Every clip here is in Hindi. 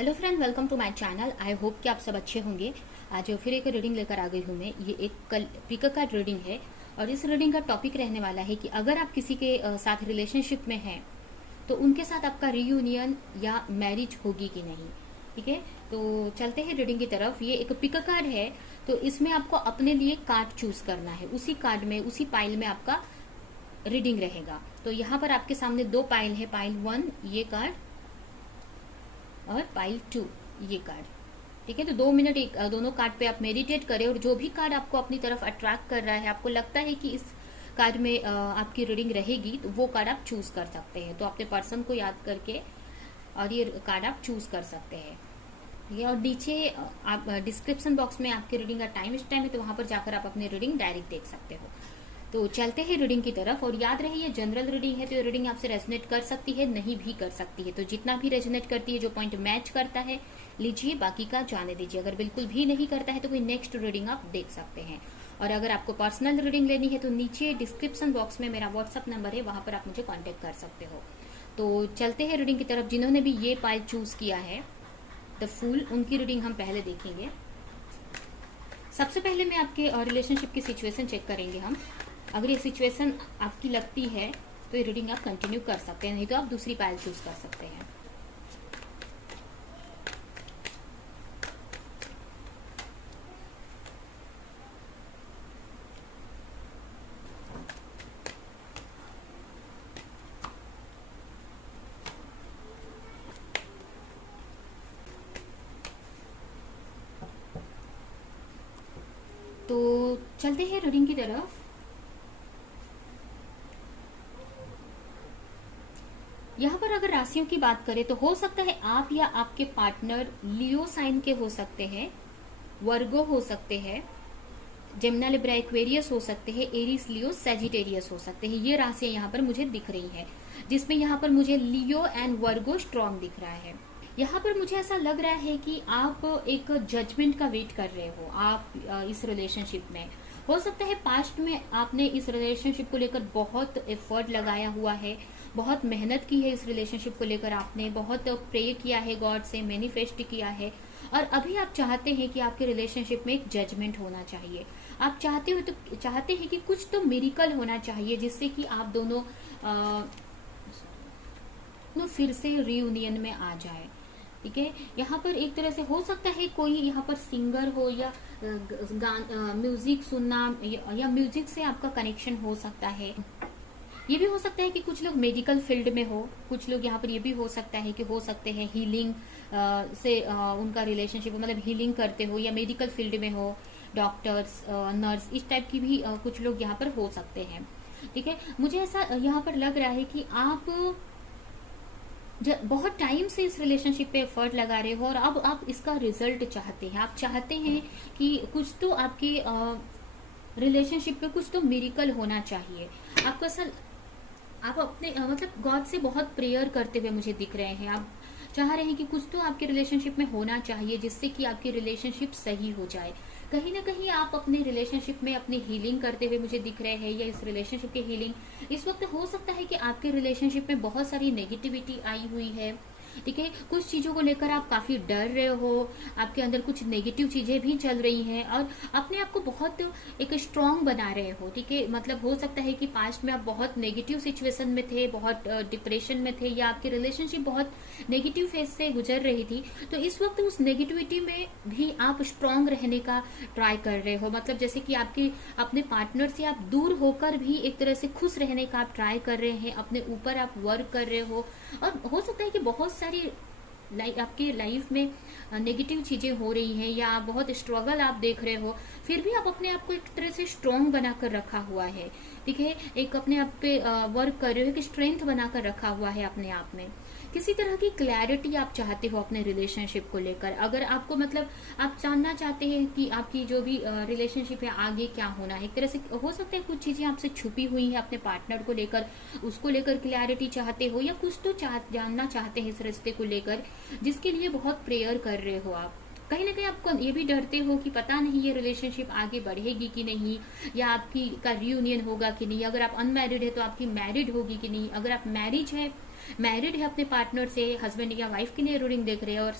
Hello friend, welcome to my channel. I hope कि आप सब अच्छे होंगे। आज फिर एक रीडिंग लेकर आ गई हूँ मैं। ये एक पिक कार्ड रीडिंग है और इस रीडिंग का टॉपिक रहने वाला है कि अगर आप किसी के साथ रिलेशनशिप में हैं तो उनके साथ आपका रियूनियन या मैरिज होगी कि नहीं। ठीक है, तो चलते हैं रीडिंग की तरफ। ये एक पिक कार्ड है, तो इसमें आपको अपने लिए कार्ड चूज करना है। उसी कार्ड में, उसी पाइल में आपका रीडिंग रहेगा। तो यहाँ पर आपके सामने दो पाइल है, पाइल 1 ये कार्ड और पाइल 2 ये कार्ड। ठीक है, तो 2 मिनट दोनों कार्ड पे आप मेडिटेट करें और जो भी कार्ड आपको अपनी तरफ अट्रैक्ट कर रहा है, आपको लगता है कि इस कार्ड में आपकी रीडिंग रहेगी, तो वो कार्ड आप चूज कर सकते हैं। तो अपने पर्सन को याद करके और ये कार्ड आप चूज कर सकते हैं। ये और नीचे आप डिस्क्रिप्शन बॉक्स में आपकी रीडिंग का टाइम है, तो वहां पर जाकर आप अपनी रीडिंग डायरेक्ट देख सकते हो। तो चलते हैं रीडिंग की तरफ। और याद रहे ये जनरल रीडिंग है, तो ये रीडिंग आपसे रेजोनेट कर सकती है, नहीं भी कर सकती है। तो जितना भी रेजोनेट करती है, जो पॉइंट मैच करता है लीजिए, बाकी का जाने दीजिए। अगर बिल्कुल भी नहीं करता है तो कोई नेक्स्ट रीडिंग आप देख सकते हैं। और अगर आपको पर्सनल रीडिंग लेनी है तो नीचे डिस्क्रिप्शन बॉक्स में मेरा व्हाट्सअप नंबर है, वहां पर आप मुझे कॉन्टेक्ट कर सकते हो। तो चलते हैं रीडिंग की तरफ। जिन्होंने भी ये पाइल चूज किया है द फूल, उनकी रीडिंग हम पहले देखेंगे। सबसे पहले मैं आपके रिलेशनशिप की सिचुएशन चेक करेंगे हम। अगर ये सिचुएशन आपकी लगती है तो ये रीडिंग आप कंटिन्यू कर सकते हैं, नहीं तो आप दूसरी पाइल चूज कर सकते हैं। तो चलते हैं रीडिंग की तरफ। यहाँ पर अगर राशियों की बात करें तो हो सकता है आप या आपके पार्टनर लियो साइन के हो सकते हैं, वर्गो हो सकते हैं, जेमिनी लिब्रा एक्वेरियस हो सकते हैं, एरीज लियो सैजिटेरियस हो सकते हैं। ये राशियां यहाँ पर मुझे दिख रही हैं, जिसमें यहाँ पर मुझे लियो एंड वर्गो स्ट्रॉन्ग दिख रहा है। यहाँ पर मुझे ऐसा लग रहा है कि आप एक जजमेंट का वेट कर रहे हो। आप इस रिलेशनशिप में हो सकता है पास्ट में आपने इस रिलेशनशिप को लेकर बहुत एफर्ट लगाया हुआ है, बहुत मेहनत की है। इस रिलेशनशिप को लेकर आपने बहुत प्रे किया है, गॉड से मैनिफेस्ट किया है, और अभी आप चाहते हैं कि आपके रिलेशनशिप में एक जजमेंट होना चाहिए। आप चाहते हैं कि कुछ तो मिरेकल होना चाहिए, जिससे कि आप दोनों फिर से रियूनियन में आ जाए। ठीक है, यहाँ पर एक तरह से हो सकता है कोई यहाँ पर सिंगर हो या म्यूजिक सुनना या म्यूजिक से आपका कनेक्शन हो सकता है। ये भी हो सकता है कि कुछ लोग मेडिकल फील्ड में हो, कुछ लोग यहाँ पर ये भी हो सकता है कि हो सकते हैं हीलिंग से उनका रिलेशनशिप, मतलब हीलिंग करते हो या मेडिकल फील्ड में हो, डॉक्टर्स, नर्स, इस टाइप की भी कुछ लोग यहाँ पर हो सकते हैं। ठीक है, मुझे ऐसा यहाँ पर लग रहा है कि आप बहुत टाइम से इस रिलेशनशिप पे एफर्ट लगा रहे हो और अब आप इसका रिजल्ट चाहते हैं। आप चाहते हैं कि कुछ तो आपके रिलेशनशिप पे कुछ तो मिरेकल होना चाहिए। आपको ऐसा, आप अपने मतलब गॉड से बहुत प्रेयर करते हुए मुझे दिख रहे हैं। आप चाह रहे हैं कि कुछ तो आपके रिलेशनशिप में होना चाहिए, जिससे कि आपकी रिलेशनशिप सही हो जाए। कहीं ना कहीं आप अपने रिलेशनशिप में अपनी हीलिंग करते हुए मुझे दिख रहे हैं, या इस रिलेशनशिप की हीलिंग इस वक्त हो सकता है कि आपके रिलेशनशिप में बहुत सारी नेगेटिविटी आई हुई है। ठीक है, कुछ चीजों को लेकर आप काफी डर रहे हो, आपके अंदर कुछ नेगेटिव चीजें भी चल रही हैं और अपने आप को बहुत एक स्ट्रांग बना रहे हो। ठीक है, मतलब हो सकता है कि पास्ट में आप बहुत नेगेटिव सिचुएशन में थे, बहुत डिप्रेशन में थे, या आपकी रिलेशनशिप बहुत नेगेटिव फेज से गुजर रही थी। तो इस वक्त उस नेगेटिविटी में भी आप स्ट्रांग रहने का ट्राई कर रहे हो। मतलब जैसे कि आपके अपने पार्टनर से आप दूर होकर भी एक तरह से खुश रहने का आप ट्राई कर रहे हैं, अपने ऊपर आप वर्क कर रहे हो। और हो सकता है कि बहुत सारी आपकी लाइफ में नेगेटिव चीजें हो रही हैं या बहुत स्ट्रगल आप देख रहे हो, फिर भी आप अपने आप को एक तरह से स्ट्रांग बनाकर रखा हुआ है। ठीक है, एक अपने आप पे वर्क कर रहे हो, एक स्ट्रेंथ बनाकर रखा हुआ है अपने आप में। किसी तरह की क्लैरिटी आप चाहते हो अपने रिलेशनशिप को लेकर। अगर आपको मतलब आप जानना चाहते हैं कि आपकी जो भी रिलेशनशिप है आगे क्या होना है। एक तरह से हो सकता है कुछ चीजें आपसे छुपी हुई है अपने पार्टनर को लेकर, उसको लेकर क्लैरिटी चाहते हो, या कुछ तो जानना चाहते हैं इस रिश्ते को लेकर, जिसके लिए बहुत प्रेयर कर रहे हो आप। कहीं ना कहीं आपको ये भी डरते हो कि पता नहीं ये रिलेशनशिप आगे बढ़ेगी कि नहीं, या आपकी का रियूनियन होगा कि नहीं। अगर आप अनमैरिड है तो आपकी मैरिड होगी कि नहीं। अगर आप मैरिज है मैरिड है अपने पार्टनर से, हस्बैंड या वाइफ के लिए रीडिंग देख रहे हैं, और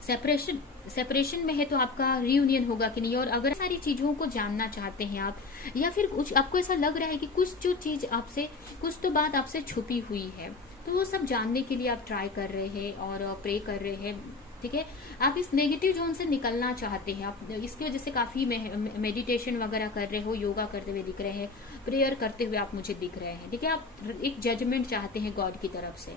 सेपरेशन में है तो आपका रियूनियन होगा कि नहीं, और अगर सारी चीजों को जानना चाहते हैं आप, या फिर कुछ आपको ऐसा लग रहा है कि कुछ जो चीज आपसे, कुछ तो बात आपसे छुपी हुई है, तो वो सब जानने के लिए आप ट्राई कर रहे हैं और प्रे कर रहे हैं। ठीक है, आप इस नेगेटिव जोन से निकलना चाहते हैं, आप इसकी वजह से काफी मेडिटेशन वगैरह कर रहे हो, योगा करते हुए दिख रहे हैं, प्रेयर करते हुए आप मुझे दिख रहे हैं। ठीक है, आप एक जजमेंट चाहते हैं गॉड की तरफ से,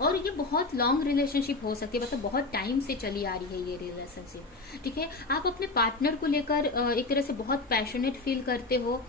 और ये बहुत लॉन्ग रिलेशनशिप हो सकती है, मतलब बहुत टाइम से चली आ रही है ये रिलेशनशिप। ठीक है, आप अपने पार्टनर को लेकर एक तरह से बहुत पैशनेट फील करते हो।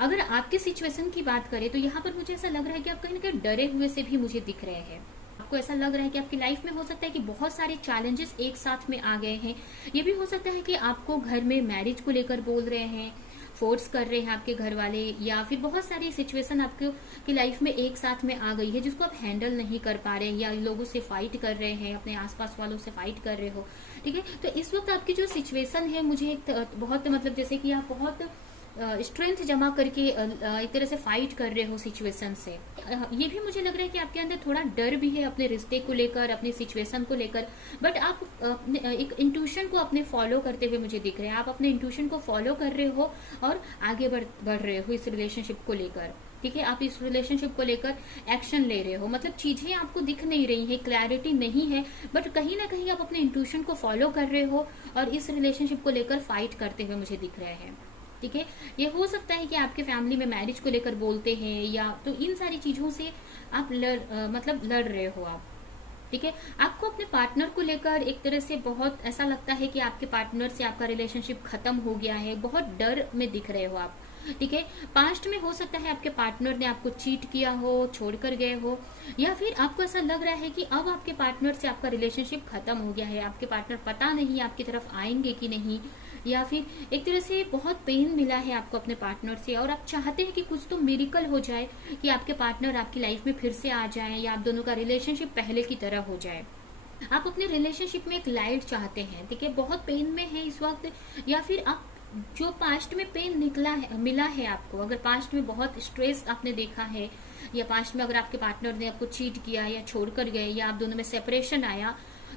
अगर आपके सिचुएशन की बात करें तो यहाँ पर मुझे ऐसा लग रहा है कि आप कहीं ना कहीं डरे हुए से भी मुझे दिख रहे हैं। आपको ऐसा लग रहा है कि आपकी लाइफ में हो सकता है कि बहुत सारे चैलेंजेस एक साथ में आ गए हैं। ये भी हो सकता है कि आपको घर में मैरिज को लेकर बोल रहे हैं, फोर्स कर रहे हैं आपके घर वाले, या फिर बहुत सारी सिचुएशन आपके की लाइफ में एक साथ में आ गई है जिसको आप हैंडल नहीं कर पा रहे हैं, या लोगों से फाइट कर रहे हैं, अपने आसपास वालों से फाइट कर रहे हो। ठीक है, तो इस वक्त आपकी जो सिचुएशन है, मुझे बहुत मतलब जैसे कि आप बहुत स्ट्रेंथ जमा करके एक तरह से फाइट कर रहे हो सिचुएशन से। ये भी मुझे लग रहा है कि आपके अंदर थोड़ा डर भी है अपने रिश्ते को लेकर, अपनी सिचुएशन को लेकर, बट आप एक इंट्यूशन को अपने फॉलो करते हुए मुझे दिख रहे हैं। आप अपने इंट्यूशन को फॉलो कर रहे हो और आगे बढ़ रहे हो इस रिलेशनशिप को लेकर। ठीक है, आप इस रिलेशनशिप को लेकर एक्शन ले रहे हो, मतलब चीजें आपको दिख नहीं रही है, क्लैरिटी नहीं है, बट कहीं ना कहीं आप अपने इंट्यूशन को फॉलो कर रहे हो और इस रिलेशनशिप को लेकर फाइट करते हुए मुझे दिख रहे हैं। ठीक है, ये हो सकता है कि आपके फैमिली में मैरिज को लेकर बोलते हैं, या तो इन सारी चीजों से आप लड़ रहे हो आप। ठीक है, आपको अपने पार्टनर को लेकर एक तरह से बहुत ऐसा लगता है कि आपके पार्टनर से आपका रिलेशनशिप खत्म हो गया है, बहुत डर में दिख रहे हो आप। ठीक है, पास्ट में हो सकता है आपके पार्टनर ने आपको चीट किया हो, छोड़कर गए हो, या फिर आपको ऐसा लग रहा है कि अब आपके पार्टनर से आपका रिलेशनशिप खत्म हो गया है, आपके पार्टनर पता नहीं आपकी तरफ आएंगे कि नहीं, या फिर एक तरह से बहुत पेन मिला है आपको अपने पार्टनर से, और आप चाहते हैं कि कुछ तो मिरेकल हो जाए, कि आपके पार्टनर आपकी लाइफ में फिर से आ जाए, या आप दोनों का रिलेशनशिप पहले की तरह हो जाए। आप अपने रिलेशनशिप में एक लाइट चाहते हैं। ठीक है, बहुत पेन में है इस वक्त, या फिर आप जो पास्ट में पेन मिला है आपको, अगर पास्ट में बहुत स्ट्रेस आपने देखा है, या पास्ट में अगर आपके पार्टनर ने आपको चीट किया या छोड़कर गए, या आप दोनों में सेपरेशन आया,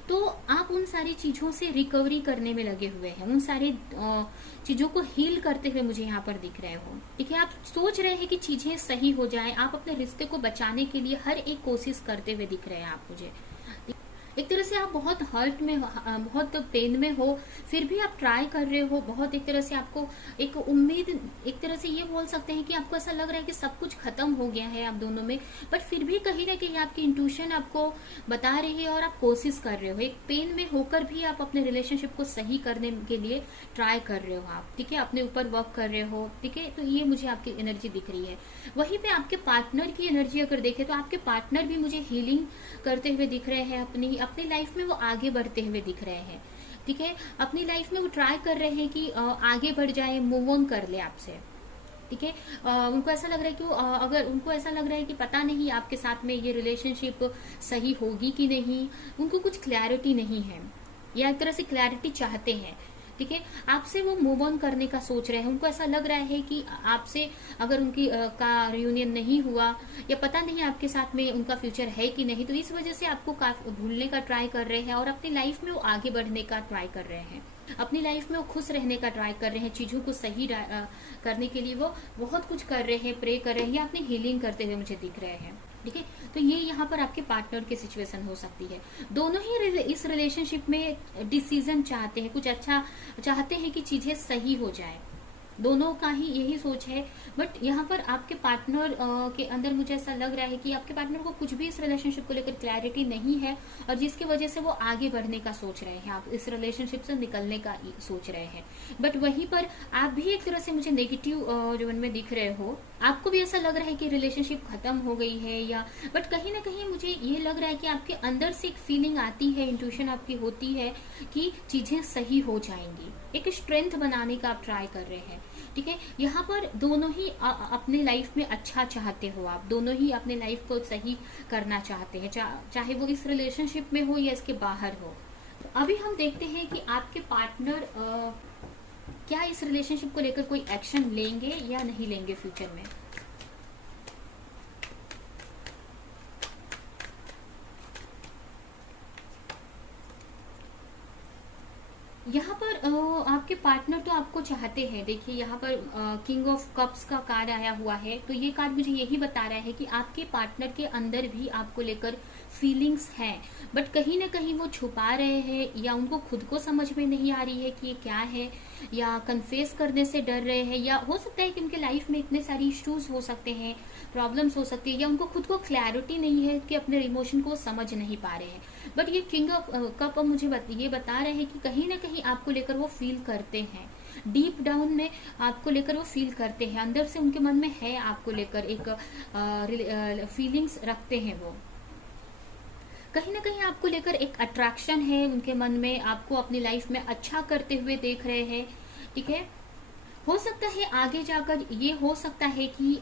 तो आप उन सारी चीजों से रिकवरी करने में लगे हुए हैं, उन सारी चीजों को हील करते हुए मुझे यहाँ पर दिख रहे हो। ठीक है, आप सोच रहे हैं कि चीजें सही हो जाए, आप अपने रिश्ते को बचाने के लिए हर एक कोशिश करते हुए दिख रहे हैं आप मुझे। एक तरह से आप बहुत हर्ट में, बहुत पेन में हो, फिर भी आप ट्राई कर रहे हो, बहुत एक तरह से आपको एक उम्मीद, एक तरह से ये बोल सकते हैं कि आपको ऐसा लग रहा है कि सब कुछ खत्म हो गया है आप दोनों में, बट फिर भी कहीं ना कहीं आपकी इंट्यूशन आपको बता रही है और आप कोशिश कर रहे हो, एक पेन में होकर भी आप अपने रिलेशनशिप को सही करने के लिए ट्राई कर रहे हो आप। ठीक है, अपने ऊपर वर्क कर रहे हो। ठीक है, तो ये मुझे आपकी एनर्जी दिख रही है। वहीं पे आपके पार्टनर की एनर्जी अगर देखें तो आपके पार्टनर भी मुझे हीलिंग करते हुए दिख रहे हैं, अपनी लाइफ में वो आगे बढ़ते हुए दिख रहे हैं। ठीक है, अपनी लाइफ में वो ट्राई कर रहे हैं कि आगे बढ़ जाए, मूव ऑन कर ले आपसे। ठीक है, उनको ऐसा लग रहा है कि अगर उनको ऐसा लग रहा है कि पता नहीं आपके साथ में ये रिलेशनशिप सही होगी कि नहीं, उनको कुछ क्लैरिटी नहीं है, या एक तरह से क्लैरिटी चाहते हैं। ठीक है, आपसे वो मूव ऑन करने का सोच रहे हैं, उनको ऐसा लग रहा है कि आपसे अगर उनकी का रियूनियन नहीं हुआ, या पता नहीं आपके साथ में उनका फ्यूचर है कि नहीं, तो इस वजह से आपको भूलने का ट्राई कर रहे हैं, और अपनी लाइफ में वो आगे बढ़ने का ट्राई कर रहे हैं, अपनी लाइफ में वो खुश रहने का ट्राई कर रहे हैं, चीजों को सही करने के लिए वो बहुत कुछ कर रहे हैं, प्रे कर रहे हैं, या अपनी हीलिंग करते हुए मुझे दिख रहे हैं। ठीक है, तो ये यहाँ पर आपके पार्टनर की सिचुएशन हो सकती है। दोनों ही इस रिलेशनशिप में डिसीजन चाहते हैं, कुछ अच्छा चाहते हैं कि चीजें सही हो जाए, दोनों का ही यही सोच है। बट यहाँ पर आपके पार्टनर के अंदर मुझे ऐसा लग रहा है कि आपके पार्टनर को कुछ भी इस रिलेशनशिप को लेकर क्लैरिटी नहीं है, और जिसकी वजह से वो आगे बढ़ने का सोच रहे हैं, आप इस रिलेशनशिप से निकलने का सोच रहे हैं। बट वहीं पर आप भी एक तरह से मुझे नेगेटिव जोन में दिख रहे हो, आपको भी ऐसा लग रहा है कि रिलेशनशिप खत्म हो गई है, या बट कहीं ना कहीं मुझे ये लग रहा है कि आपके अंदर से एक फीलिंग आती है, इंट्यूशन आपकी होती है कि चीजें सही हो जाएंगी, एक स्ट्रेंथ बनाने का आप ट्राई कर रहे हैं। ठीक है, यहाँ पर दोनों ही अपने लाइफ में अच्छा चाहते हो, आप दोनों ही अपने लाइफ को सही करना चाहते हैं, चाहे वो इस रिलेशनशिप में हो या इसके बाहर हो। तो अभी हम देखते हैं कि आपके पार्टनर क्या इस रिलेशनशिप को लेकर कोई एक्शन लेंगे या नहीं लेंगे फ्यूचर में। यहाँ पर आपके पार्टनर तो आपको चाहते हैं। देखिए यहाँ पर किंग ऑफ कप्स का कार्ड आया हुआ है, तो ये कार्ड मुझे यही बता रहा है कि आपके पार्टनर के अंदर भी आपको लेकर फीलिंग्स हैं, बट कहीं ना कहीं वो छुपा रहे हैं, या उनको खुद को समझ में नहीं आ रही है कि ये क्या है, या कन्फेस करने से डर रहे हैं, या हो सकता है कि उनके लाइफ में इतने सारी इश्यूज हो सकते हैं, प्रॉब्लम्स हो सकती है, या उनको खुद को क्लैरिटी नहीं है कि अपने इमोशन को समझ नहीं पा रहे हैं। बट ये किंग ऑफ कप मुझे ये बता रहे हैं कि कहीं ना कहीं आपको लेकर वो फील करते हैं, डीप डाउन में आपको लेकर वो फील करते हैं, अंदर से उनके मन में है आपको लेकर एक फीलिंग्स रखते हैं। वो कहीं ना कहीं आपको लेकर एक अट्रैक्शन है उनके मन में, आपको अपनी लाइफ में अच्छा करते हुए देख रहे हैं। ठीक है, हो सकता है आगे जाकर ये हो सकता है कि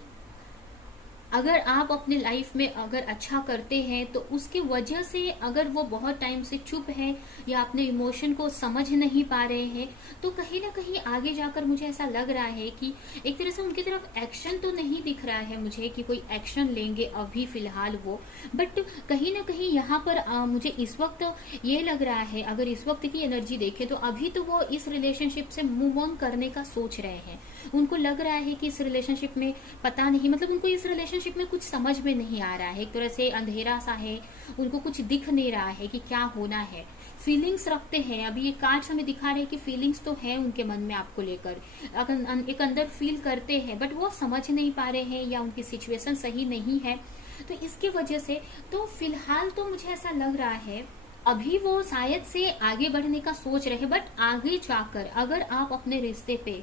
अगर आप अपने लाइफ में अगर अच्छा करते हैं तो उसकी वजह से अगर वो बहुत टाइम से चुप है या अपने इमोशन को समझ नहीं पा रहे हैं, तो कहीं ना कहीं आगे जाकर मुझे ऐसा लग रहा है कि एक तरह से उनकी तरफ एक्शन तो नहीं दिख रहा है मुझे कि कोई एक्शन लेंगे अभी फिलहाल वो, बट कहीं ना कहीं यहाँ पर मुझे इस वक्त ये लग रहा है, अगर इस वक्त की एनर्जी देखे तो अभी तो वो इस रिलेशनशिप से मूव ऑन करने का सोच रहे हैं। उनको लग रहा है कि इस रिलेशनशिप में पता नहीं, मतलब उनको इस रिलेशनशिप में कुछ समझ में नहीं आ रहा है, एक तरह से अंधेरा सा है, उनको कुछ दिख नहीं रहा है कि क्या होना है। फीलिंग्स रखते हैं, अभी ये कार्ड्स हमें दिखा रहे हैं कि फीलिंग्स तो है उनके मन में आपको लेकर, एक अंदर फील करते हैं, बट वो समझ नहीं पा रहे हैं या उनकी सिचुएशन सही नहीं है, तो इसकी वजह से तो फिलहाल तो मुझे ऐसा लग रहा है अभी वो शायद से आगे बढ़ने का सोच रहे हैं, बट आगे जाकर अगर आप अपने रिश्ते पे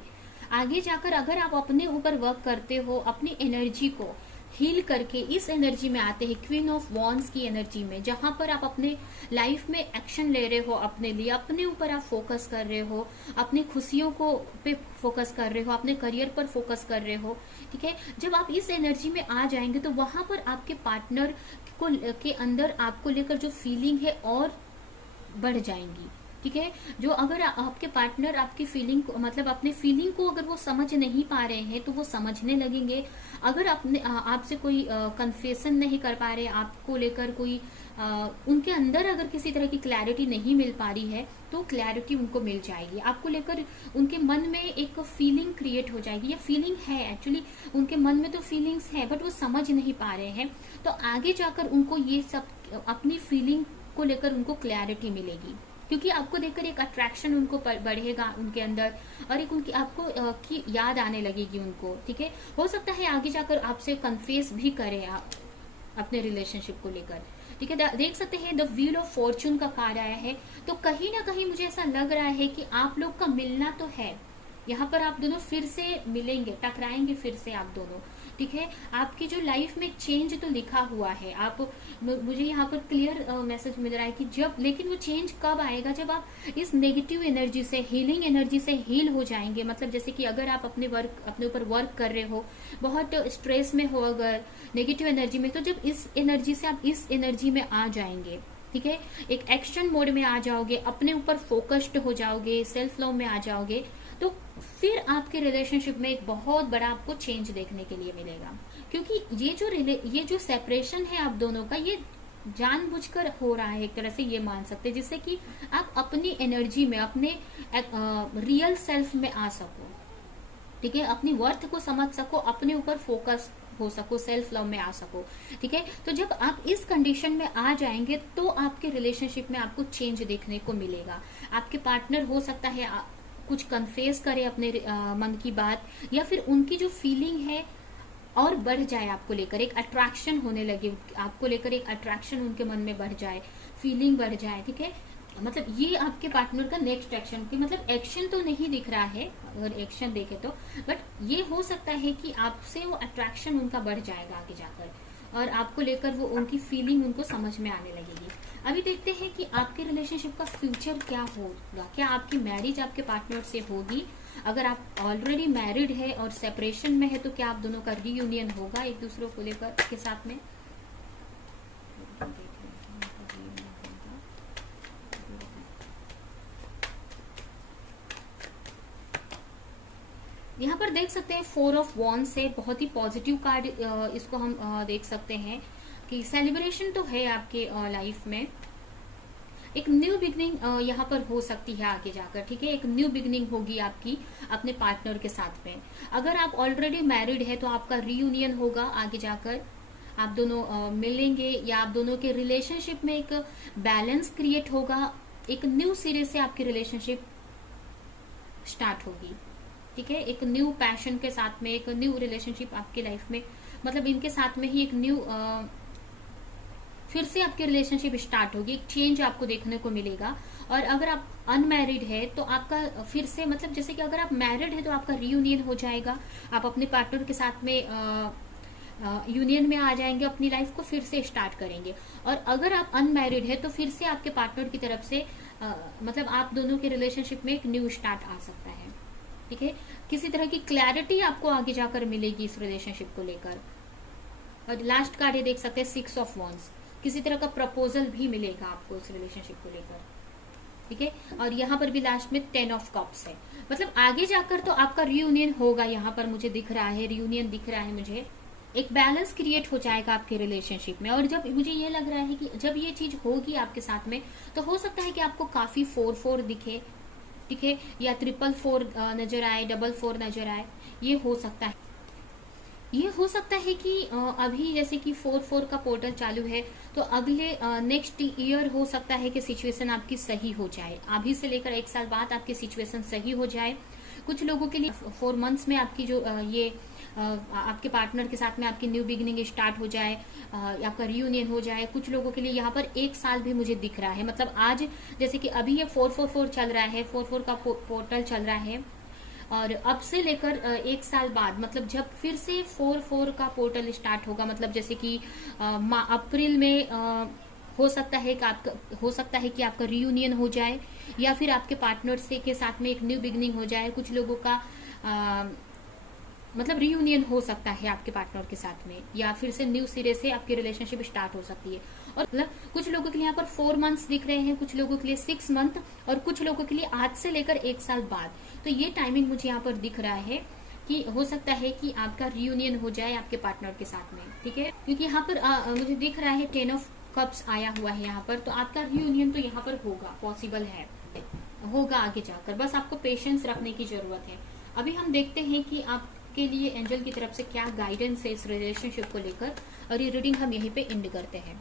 आगे जाकर अगर आप अपने ऊपर वर्क करते हो, अपनी एनर्जी को हील करके इस एनर्जी में आते हैं, क्वीन ऑफ वॉन्ड्स की एनर्जी में, जहां पर आप अपने लाइफ में एक्शन ले रहे हो, अपने लिए अपने ऊपर आप फोकस कर रहे हो, अपनी खुशियों को पे फोकस कर रहे हो, अपने करियर पर फोकस कर रहे हो। ठीक है, जब आप इस एनर्जी में आ जाएंगे तो वहां पर आपके पार्टनर को के अंदर आपको लेकर जो फीलिंग है और बढ़ जाएंगी। ठीक है, जो अगर आपके पार्टनर आपकी फीलिंग को, मतलब अपने फीलिंग को अगर वो समझ नहीं पा रहे हैं तो वो समझने लगेंगे। अगर अपने आपसे कोई कन्फेशन नहीं कर पा रहे, आपको लेकर कोई उनके अंदर अगर किसी तरह की क्लैरिटी नहीं मिल पा रही है तो क्लैरिटी उनको मिल जाएगी। आपको लेकर उनके मन में एक फीलिंग क्रिएट हो जाएगी, ये फीलिंग है एक्चुअली उनके मन में, तो फीलिंग्स है बट वो समझ नहीं पा रहे हैं, तो आगे जाकर उनको ये सब अपनी फीलिंग को लेकर उनको क्लैरिटी मिलेगी, क्योंकि आपको देखकर एक अट्रैक्शन उनको बढ़ेगा उनके अंदर, और एक उनकी आपको की याद आने लगेगी उनको। ठीक है, हो सकता है आगे जाकर आपसे कन्फेस भी करें आप अपने रिलेशनशिप को लेकर। ठीक है, देख सकते हैं द व्हील ऑफ फॉर्चून का कार्ड आया है, तो कहीं ना कहीं मुझे ऐसा लग रहा है कि आप लोग का मिलना तो है, यहाँ पर आप दोनों फिर से मिलेंगे, टकराएंगे फिर से आप दोनों। ठीक है, आपकी जो लाइफ में चेंज तो लिखा हुआ है, आप मुझे यहाँ पर क्लियर मैसेज मिल रहा है कि जब, लेकिन वो चेंज कब आएगा, जब आप इस नेगेटिव एनर्जी से, हीलिंग एनर्जी से हील हो जाएंगे। मतलब जैसे कि अगर आप अपने ऊपर वर्क कर रहे हो, बहुत स्ट्रेस में हो, अगर नेगेटिव एनर्जी में, तो जब इस एनर्जी से आप इस एनर्जी में आ जाएंगे, ठीक है, एक एक्शन मोड में आ जाओगे, अपने ऊपर फोकस्ड हो जाओगे, सेल्फ लव में आ जाओगे, तो फिर आपके रिलेशनशिप में एक बहुत बड़ा आपको चेंज देखने के लिए मिलेगा। क्योंकि ये जो सेपरेशन है आप दोनों का, ये जानबूझकर हो रहा है, एक तरह से ये मान सकते हैं, जिससे कि आप अपनी एनर्जी में, अपने रियल सेल्फ में आ सको। ठीक है, अपनी वर्थ को समझ सको, अपने ऊपर फोकस हो सको, सेल्फ लव में आ सको। ठीक है, तो जब आप इस कंडीशन में आ जाएंगे तो आपके रिलेशनशिप में आपको चेंज देखने को मिलेगा। आपके पार्टनर हो सकता है कुछ कन्फेस करे अपने मन की बात, या फिर उनकी जो फीलिंग है और बढ़ जाए आपको लेकर, एक अट्रैक्शन होने लगे आपको लेकर, एक अट्रैक्शन उनके मन में बढ़ जाए, फीलिंग बढ़ जाए। ठीक है, मतलब ये आपके पार्टनर का नेक्स्ट एक्शन, की मतलब एक्शन तो नहीं दिख रहा है अगर एक्शन देखे तो, बट ये हो सकता है कि आपसे वो अट्रैक्शन उनका बढ़ जाएगा आगे जाकर, और आपको लेकर वो उनकी फीलिंग उनको समझ में आने लगेगी। अभी देखते हैं कि आपके रिलेशनशिप का फ्यूचर क्या होगा, क्या आपकी मैरिज आपके पार्टनर से होगी, अगर आप ऑलरेडी मैरिड है और सेपरेशन में है तो क्या आप दोनों का रीयूनियन होगा एक दूसरों को लेकर के साथ में। यहाँ पर देख सकते हैं 4 ऑफ वॉन्ड्स से, बहुत ही पॉजिटिव कार्ड इसको हम देख सकते हैं कि सेलिब्रेशन तो है आपके लाइफ में, एक न्यू बिगनिंग यहाँ पर हो सकती है आगे जाकर, ठीक है। एक न्यू बिगनिंग होगी आपकी अपने पार्टनर के साथ में। अगर आप ऑलरेडी मैरिड है तो आपका रीयूनियन होगा आगे जाकर, आप दोनों मिलेंगे, या आप दोनों के रिलेशनशिप में एक बैलेंस क्रिएट होगा, एक न्यू सिरे से आपकी रिलेशनशिप स्टार्ट होगी, ठीक है। एक न्यू पैशन के साथ में एक न्यू रिलेशनशिप आपकी लाइफ में, मतलब इनके साथ में ही एक न्यू फिर से आपकी रिलेशनशिप स्टार्ट होगी, एक चेंज आपको देखने को मिलेगा। और अगर आप अनमैरिड है तो आपका फिर से, मतलब जैसे कि अगर आप मैरिड है तो आपका रीयूनियन हो जाएगा, आप अपने पार्टनर के साथ में यूनियन में आ जाएंगे, अपनी लाइफ को फिर से स्टार्ट करेंगे। और अगर आप अनमैरिड है तो फिर से आपके पार्टनर की तरफ से मतलब आप दोनों के रिलेशनशिप में एक न्यू स्टार्ट आ सकता है, ठीक है। किसी तरह की क्लैरिटी आपको आगे जाकर मिलेगी इस रिलेशनशिप को लेकर। और लास्ट कार्ड ये देख सकते हैं 6 ऑफ वॉन्ड्स, किसी तरह का प्रपोजल भी मिलेगा आपको इस रिलेशनशिप को लेकर, ठीक है। और यहाँ पर भी लास्ट में 10 ऑफ कप्स है, मतलब आगे जाकर तो आपका रियूनियन होगा, यहाँ पर मुझे दिख रहा है रियूनियन दिख रहा है मुझे, एक बैलेंस क्रिएट हो जाएगा आपके रिलेशनशिप में। और जब मुझे ये लग रहा है कि जब ये चीज होगी आपके साथ में तो हो सकता है कि आपको काफी 4-4 दिखे, ठीक है, या 4-4 नजर आए, 4-4 नजर आए, ये हो सकता है। ये हो सकता है कि अभी जैसे कि 4-4 का पोर्टल चालू है तो अगले नेक्स्ट ईयर हो सकता है कि सिचुएशन आपकी सही हो जाए, अभी से लेकर 1 साल बाद आपकी सिचुएशन सही हो जाए। कुछ लोगों के लिए 4 मंथ्स में आपकी जो ये आपके पार्टनर के साथ में आपकी न्यू बिगिनिंग स्टार्ट हो जाए, आपका रियूनियन हो जाए। कुछ लोगों के लिए यहाँ पर 1 साल भी मुझे दिख रहा है, मतलब आज जैसे कि अभी ये 4-4-4 चल रहा है, 4-4 का पोर्टल चल रहा है, और अब से लेकर 1 साल बाद, मतलब जब फिर से 4-4 का पोर्टल स्टार्ट होगा, मतलब जैसे कि अप्रैल में हो सकता है कि आपका रियूनियन हो जाए, या फिर आपके पार्टनर से के साथ में एक न्यू बिगनिंग हो जाए। कुछ लोगों का मतलब रियूनियन हो सकता है आपके पार्टनर के साथ में, या फिर से न्यू सिरे से आपकी रिलेशनशिप स्टार्ट हो सकती है। और मतलब कुछ लोगों के लिए यहाँ पर 4 मंथ्स दिख रहे हैं, कुछ लोगों के लिए 6 मंथ, और कुछ लोगों के लिए आज से लेकर 1 साल बाद। तो ये टाइमिंग मुझे यहाँ पर दिख रहा है कि हो सकता है कि आपका रियूनियन हो जाए आपके पार्टनर के साथ में, ठीक है। क्योंकि यहाँ पर मुझे दिख रहा है 10 ऑफ कप्स आया हुआ है यहाँ पर, तो आपका रियूनियन तो यहाँ पर होगा, पॉसिबल है, होगा आगे जाकर। बस आपको पेशेंस रखने की जरूरत है। अभी हम देखते हैं कि आपके लिए एंजल की तरफ से क्या गाइडेंस है इस रिलेशनशिप को लेकर, और ये रीडिंग हम यहीं पे एंड करते हैं।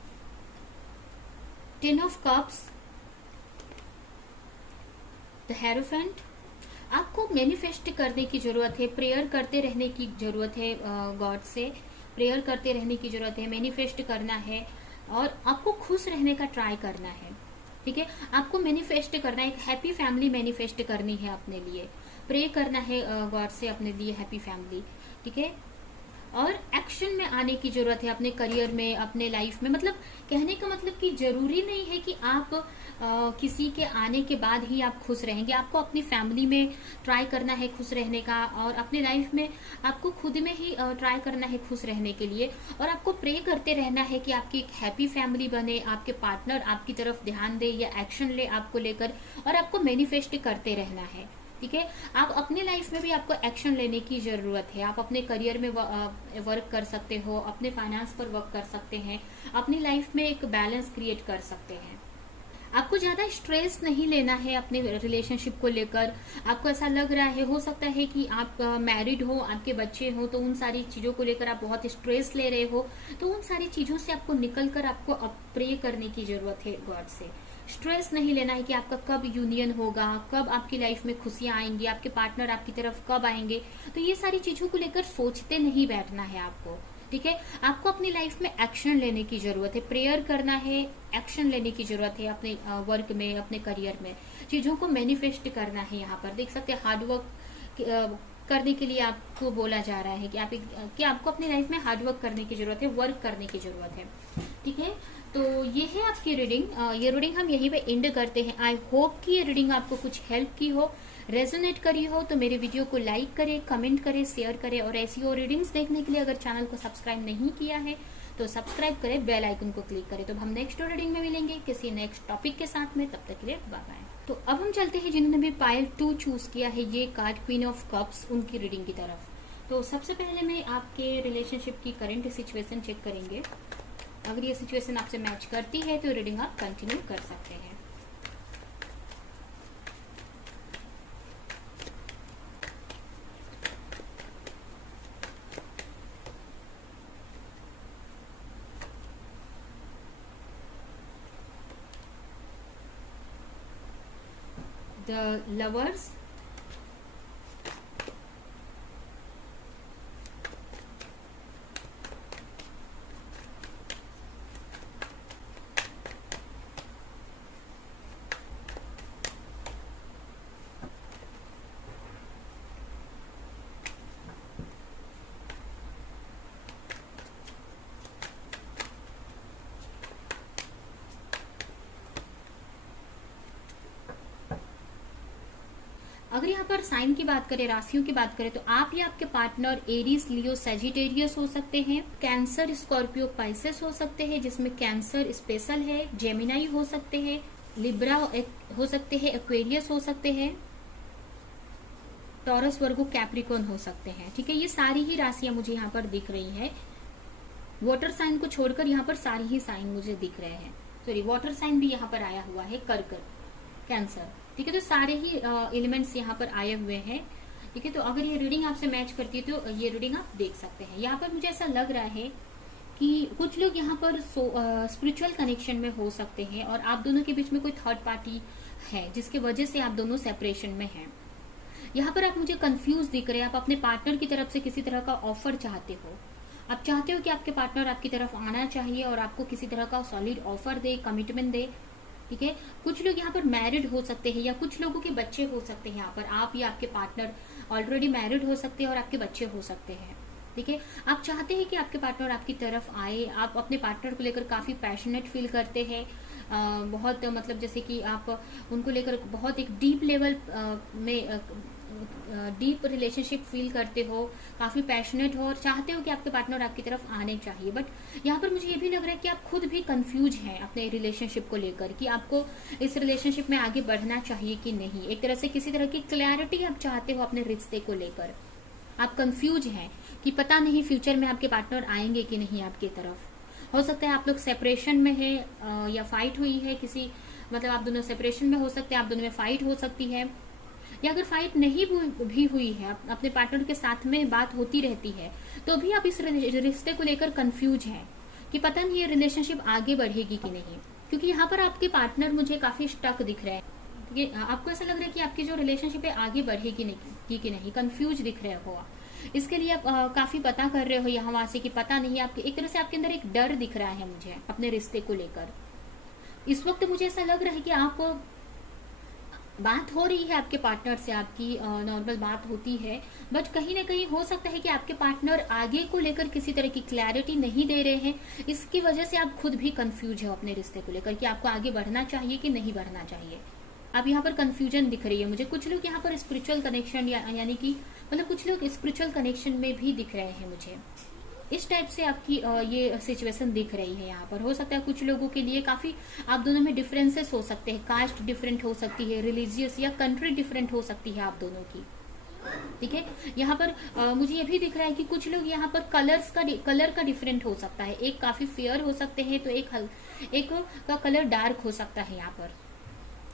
10 ऑफ कप्स, द हेरोफेंट। आपको मैनिफेस्ट करने की जरूरत है, प्रेयर करते रहने की जरूरत है, गॉड से प्रेयर करते रहने की जरूरत है, मैनिफेस्ट करना है, और आपको खुश रहने का ट्राई करना है, ठीक है। आपको मैनिफेस्ट करना है, एक हैप्पी फैमिली मैनिफेस्ट करनी है अपने लिए, प्रे करना है गॉड से अपने लिए हैप्पी फैमिली, ठीक है। और एक्शन में आने की जरूरत है अपने करियर में, अपने लाइफ में। मतलब कहने का मतलब कि जरूरी नहीं है कि आप किसी के आने के बाद ही आप खुश रहेंगे। आपको अपनी फैमिली में ट्राई करना है खुश रहने का, और अपने लाइफ में आपको खुद में ही ट्राई करना है खुश रहने के लिए। और आपको प्रे करते रहना है कि आपकी एक हैप्पी फैमिली बने, आपके पार्टनर आपकी तरफ ध्यान दे या एक्शन ले आपको लेकर, और आपको मैनिफेस्ट करते रहना है, ठीक है। आप अपने लाइफ में भी आपको एक्शन लेने की जरूरत है। आप अपने करियर में वर्क कर सकते हो, अपने फाइनेंस पर वर्क कर सकते हैं, अपनी लाइफ में एक बैलेंस क्रिएट कर सकते हैं। आपको ज्यादा स्ट्रेस नहीं लेना है अपने रिलेशनशिप को लेकर। आपको ऐसा लग रहा है, हो सकता है कि आप मैरिड हो, आपके बच्चे हो, तो उन सारी चीजों को लेकर आप बहुत स्ट्रेस ले रहे हो, तो उन सारी चीजों से आपको निकलकर आपको प्रे करने की जरूरत है गॉड से। स्ट्रेस नहीं लेना है कि आपका कब यूनियन होगा, कब आपकी लाइफ में खुशियां आएंगी, आपके पार्टनर आपकी तरफ कब आएंगे। तो ये सारी चीजों को लेकर सोचते नहीं बैठना है आपको, ठीक है। आपको अपनी लाइफ में एक्शन लेने की जरूरत है, प्रेयर करना है, एक्शन लेने की जरूरत है अपने वर्क में, अपने करियर में। चीजों को मैनिफेस्ट करना है। यहाँ पर देख सकते हैं हार्डवर्क करने के लिए आपको बोला जा रहा है कि आपको अपनी लाइफ में हार्डवर्क करने की जरूरत है, वर्क करने की जरूरत है, ठीक है। तो ये है आपकी रीडिंग। ये रीडिंग हम यहीं पे एंड करते हैं। आई होप कि ये रीडिंग आपको कुछ हेल्प की हो, रेजोनेट करी हो। तो मेरे वीडियो को लाइक करें, कमेंट करें, शेयर करें, और ऐसी और रीडिंग्स देखने के लिए अगर चैनल को सब्सक्राइब नहीं किया है तो सब्सक्राइब करें, बेल आइकन को क्लिक करें। तो हम नेक्स्ट रीडिंग में मिलेंगे किसी नेक्स्ट टॉपिक के साथ में। तब तक के लिए बाय बाय। तो अब हम चलते हैं जिन्होंने भी पाइल 2 चूज किया है, ये कार्ड क्वीन ऑफ कप्स, उनकी रीडिंग की तरफ। तो सबसे पहले मैं आपके रिलेशनशिप की करंट सिचुएशन चेक करेंगे। अगर ये सिचुएशन आपसे मैच करती है तो रीडिंग आप कंटिन्यू कर सकते हैं। द लवर्स, अगर यहाँ पर साइन की बात करें, राशियों की बात करें, तो आप या आपके पार्टनर एरीज, लियो, सेजिटेरियस हो सकते हैं, कैंसर, स्कॉर्पियो, पाइसेस हो सकते हैं, जिसमें कैंसर स्पेशल है, जेमिनाई हो सकते हैं, लिब्रा हो सकते हैं, एक्वेरियस हो सकते हैं, टॉरस, वर्गो, कैप्रिकॉर्न हो सकते हैं। ठीक है, ये सारी ही राशियां मुझे यहाँ पर दिख रही है। वाटर साइन को छोड़कर यहाँ पर सारी ही साइन मुझे दिख रहे हैं। सॉरी, वाटर साइन भी यहाँ पर आया हुआ है, कर्क, कैंसर। ठीक है, तो सारे ही एलिमेंट्स यहाँ पर आए हुए हैं। ठीक है, तो अगर ये रीडिंग आपसे मैच करती है तो ये रीडिंग आप देख सकते हैं। यहाँ पर मुझे ऐसा लग रहा है कि कुछ लोग यहाँ पर स्पिरिचुअल कनेक्शन में हो सकते हैं और आप दोनों के बीच में कोई थर्ड पार्टी है जिसकी वजह से आप दोनों सेपरेशन में हैं। यहाँ पर आप मुझे कंफ्यूज दिख रहे हैं। आप अपने पार्टनर की तरफ से किसी तरह का ऑफर चाहते हो। आप चाहते हो कि आपके पार्टनर आपकी तरफ आना चाहिए और आपको किसी तरह का सॉलिड ऑफर दे, कमिटमेंट दे। ठीक है, कुछ लोग यहाँ पर मैरिड हो सकते हैं या कुछ लोगों के बच्चे हो सकते हैं। यहाँ पर आप या आपके पार्टनर ऑलरेडी मैरिड हो सकते हैं और आपके बच्चे हो सकते हैं। ठीक है, आप चाहते हैं कि आपके पार्टनर आपकी तरफ आए। आप अपने पार्टनर को लेकर काफी पैशनेट फील करते हैं। बहुत मतलब जैसे कि आप उनको लेकर बहुत एक डीप लेवल में डीप रिलेशनशिप फील करते हो, काफी पैशनेट हो और चाहते हो कि आपके पार्टनर आपकी तरफ आने चाहिए। बट यहाँ पर मुझे ये भी लग रहा है कि आप खुद भी कंफ्यूज हैं अपने रिलेशनशिप को लेकर कि आपको इस रिलेशनशिप में आगे बढ़ना चाहिए कि नहीं। एक तरह से किसी तरह की क्लैरिटी आप चाहते हो अपने रिश्ते को लेकर। आप कंफ्यूज हैं कि पता नहीं फ्यूचर में आपके पार्टनर आएंगे कि नहीं आपकी तरफ। हो सकता है आप लोग सेपरेशन में है या फाइट हुई है किसी, मतलब आप दोनों सेपरेशन में हो सकते हैं, आप दोनों में फाइट हो सकती है। या अगर फाइट नहीं भी हुई है, अपने पार्टनर के साथ में बात होती रहती है, तो भी आप इस रिश्ते को लेकर कंफ्यूज हैं कि पता नहीं ये रिलेशनशिप आगे बढ़ेगी कि नहीं। क्योंकि यहाँ पर आपके पार्टनर मुझे काफी स्टक दिख रहे हैं। आपको ऐसा लग रहा है कि आपकी जो रिलेशनशिप है आगे बढ़ेगी कि नहीं, कंफ्यूज दिख रहे हो। इसके लिए आप काफी पता कर रहे हो यहाँ वहां से कि पता नहीं, आपके एक तरह से आपके अंदर एक डर दिख रहा है मुझे अपने रिश्ते को लेकर। इस वक्त मुझे ऐसा लग रहा है कि आप बात हो रही है आपके पार्टनर से, आपकी नॉर्मल बात होती है, बट कहीं ना कहीं हो सकता है कि आपके पार्टनर आगे को लेकर किसी तरह की क्लैरिटी नहीं दे रहे हैं। इसकी वजह से आप खुद भी कंफ्यूज हो अपने रिश्ते को लेकर कि आपको आगे बढ़ना चाहिए कि नहीं बढ़ना चाहिए। अब यहाँ पर कंफ्यूजन दिख रही है मुझे। कुछ लोग यहाँ पर स्पिरिचुअल कनेक्शन यानी कि मतलब कुछ लोग स्पिरिचुअल कनेक्शन में भी दिख रहे हैं मुझे। इस टाइप से आपकी ये सिचुएशन दिख रही है यहाँ पर। हो सकता है कुछ लोगों के लिए काफी आप दोनों में डिफरेंसेस हो सकते हैं, कास्ट डिफरेंट हो सकती है, रिलीजियस या कंट्री डिफरेंट हो सकती है आप दोनों की। ठीक है, यहाँ पर मुझे ये भी दिख रहा है कि कुछ लोग यहाँ पर कलर का डिफरेंट हो सकता है। एक काफी फेयर हो सकते हैं तो एक का कलर डार्क हो सकता है यहाँ पर।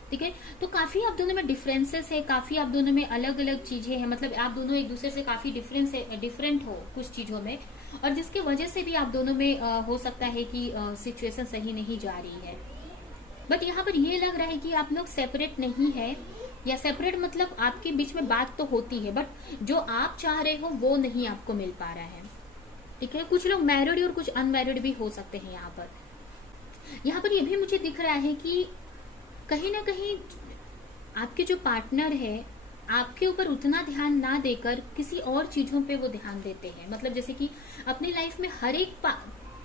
ठीक है, तो काफी आप दोनों में डिफरेंसेस है, काफी आप दोनों में अलग अलग चीजें हैं। मतलब आप दोनों एक दूसरे से काफी डिफरेंट हो कुछ चीजों में, और जिसकी वजह से भी आप दोनों में हो सकता है कि सिचुएशन सही नहीं जा रही है। बट यहाँ पर ये लग रहा है कि आप लोग सेपरेट नहीं है, या सेपरेट मतलब आपके बीच में बात तो होती है बट जो आप चाह रहे हो वो नहीं आपको मिल पा रहा है। ठीक है, कुछ लोग मैरिड और कुछ अनमैरिड भी हो सकते हैं यहाँ पर। यहाँ पर ये भी मुझे दिख रहा है कि कहीं ना कहीं आपके जो पार्टनर है आपके ऊपर उतना ध्यान ना देकर किसी और चीजों पे वो ध्यान देते हैं। मतलब जैसे कि अपनी लाइफ में हर एक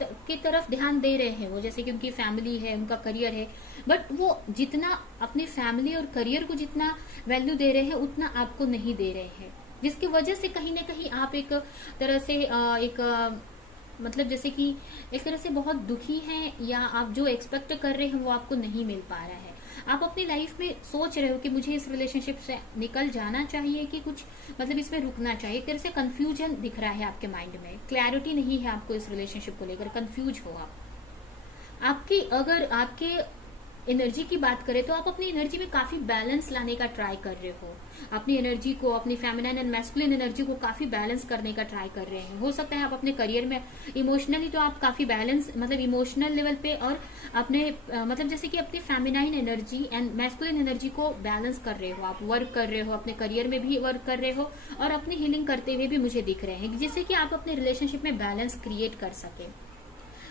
की तरफ ध्यान दे रहे हैं वो, जैसे कि उनकी फैमिली है, उनका करियर है, बट वो जितना अपनी फैमिली और करियर को जितना वैल्यू दे रहे हैं उतना आपको नहीं दे रहे हैं, जिसकी वजह से कहीं ना कहीं आप एक तरह से मतलब जैसे कि एक तरह से बहुत दुखी हैं, या आप जो एक्सपेक्ट कर रहे हैं वो आपको नहीं मिल पा रहा है। आप अपनी लाइफ में सोच रहे हो कि मुझे इस रिलेशनशिप से निकल जाना चाहिए कि कुछ मतलब इसमें रुकना चाहिए। एक तरह से कंफ्यूजन दिख रहा है आपके माइंड में, क्लैरिटी नहीं है आपको इस रिलेशनशिप को लेकर, कंफ्यूज हो आप। आपकी अगर आपके एनर्जी की बात करें तो आप अपनी एनर्जी में काफी बैलेंस लाने का ट्राई कर रहे हो। अपनी एनर्जी को, अपनी फेमिनाइन एंड मैस्कुलिन एनर्जी को काफी बैलेंस करने का ट्राई कर रहे हैं। हो सकता है आप अपने करियर में इमोशनली तो आप काफी बैलेंस, मतलब इमोशनल लेवल पे, और अपने मतलब जैसे कि अपनी feminine energy and masculine energy को बैलेंस कर रहे हो। आप वर्क कर रहे हो, अपने करियर में भी वर्क कर रहे हो और अपनी हीलिंग करते हुए भी मुझे दिख रहे हैं, जिससे कि आप अपने रिलेशनशिप में बैलेंस क्रिएट कर सके।